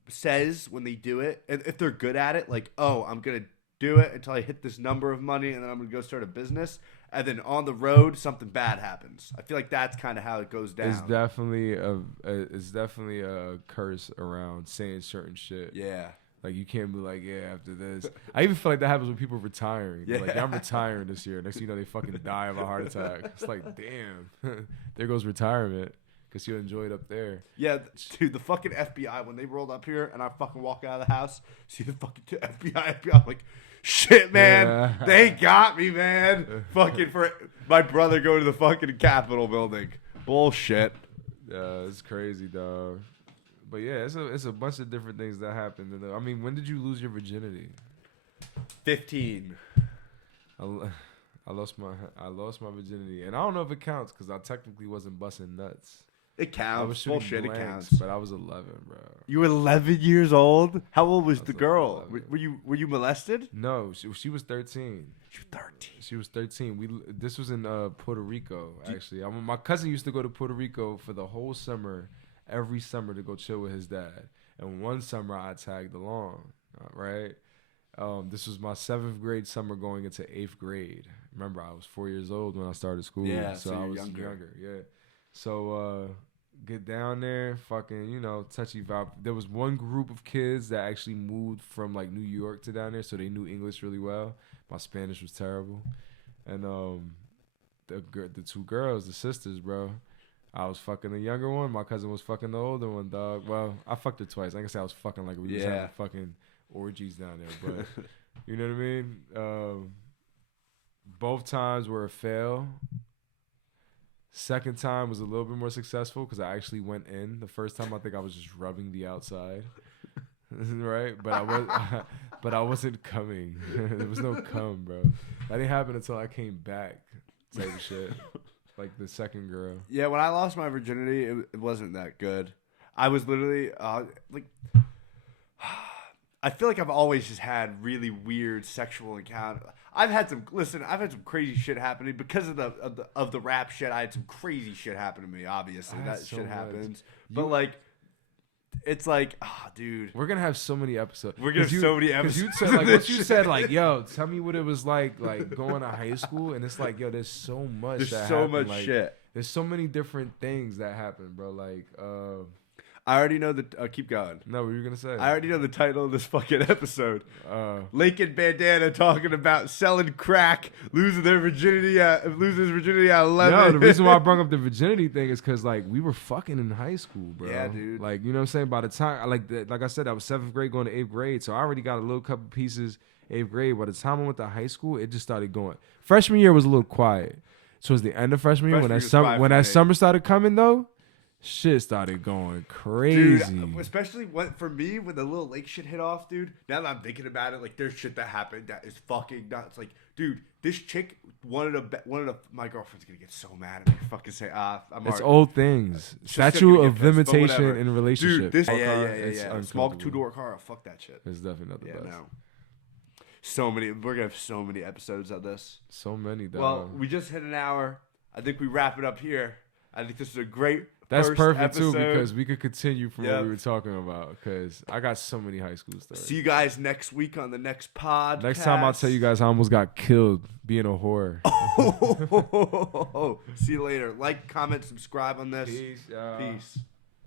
says when they do it, and if they're good at it, like, oh, I'm gonna do it until I hit this number of money, and then I'm gonna go start a business, and then on the road something bad happens. I feel like that's kind of how it goes down. It's definitely a curse around saying certain shit. Yeah. Like, you can't be like, yeah, after this. I even feel like that happens with people retiring. Yeah. Like, I'm retiring this year. Next thing you know, they fucking die of a heart attack. It's like, damn. There goes retirement. Because you enjoy it up there. Yeah, dude, the fucking FBI, when they rolled up here and I fucking walk out of the house, see the fucking FBI, I'm like, shit, man, they got me, man. Fucking for my brother going to the fucking Capitol building. Bullshit. Yeah, it's crazy, dog. But yeah, it's a bunch of different things that happened. I mean, when did you lose your virginity? 15. I lost my virginity, and I don't know if it counts because I technically wasn't busting nuts. It counts. Bullshit, blanks, it counts. But I was 11, bro. You were 11 years old? How old was the girl? Were you molested? No, she was 13. She was 13. She was 13. This was in Puerto Rico, actually. My cousin used to go to Puerto Rico for the whole summer, every summer, to go chill with his dad. And one summer I tagged along, right? This was my 7th grade summer going into 8th grade, remember I was 4 years old when I started school. Yeah, so so I you're was younger. Yeah. So get down there, fucking, touchy vibe. There was one group of kids that actually moved from like New York to down there, so they knew English really well. My Spanish was terrible, and the two girls, the sisters, bro. I was fucking the younger one. My cousin was fucking the older one, dog. Well, I fucked her twice. I can say I was fucking like we was having fucking orgies down there, but you know what I mean? Both times were a fail. Second time was a little bit more successful because I actually went in. The first time I think I was just rubbing the outside, right? But I wasn't coming. There was no cum, bro. That didn't happen until I came back, type of shit. Like the second girl. Yeah, when I lost my virginity, it wasn't that good. I was literally like, I feel like I've always just had really weird sexual encounters. I've had some crazy shit happen to me because of the rap shit. I had some crazy shit happen to me. Obviously, that so shit happens. But like, it's like, dude, we're gonna have so many episodes. We're gonna have so many episodes. You said, like, what you said, like, yo, tell me what it was like going to high school, and it's like, yo, there's so much. There's so much like, shit. There's so many different things that happen, bro. Like, I already know the. Keep going. No, what were you gonna say? I already know the title of this fucking episode. Lake and Bandana talking about selling crack, losing his virginity at 11. No, the reason why I brought up the virginity thing is because like we were fucking in high school, bro. Yeah, dude. Like, you know what I'm saying? By the time, like I said, I was 7th grade going to 8th grade, so I already got a little couple pieces 8th grade. By the time I went to high school, it just started going. Freshman year was a little quiet. Towards the end of freshman year, when that summer started coming though. Shit started going crazy. Dude, especially for me, when the little lake shit hit off, dude. Now that I'm thinking about it, like, there's shit that happened that is fucking nuts. Like, dude, this chick my girlfriend's gonna get so mad at me. Fucking say, it's old things. Statute of limitation in relationships. Dude, yeah. Small 2-door car. Fuck that shit. It's definitely not the best. No. So many. We're gonna have so many episodes of this. So many, dog. Well, we just hit an hour. I think we wrap it up here. I think this is a great. That's perfect episode. Too, because we could continue from what we were talking about. Because I got so many high school stories. See you guys next week on the next pod. Next time I'll tell you guys I almost got killed being a whore. See you later. Like, comment, subscribe on this. Peace. Peace.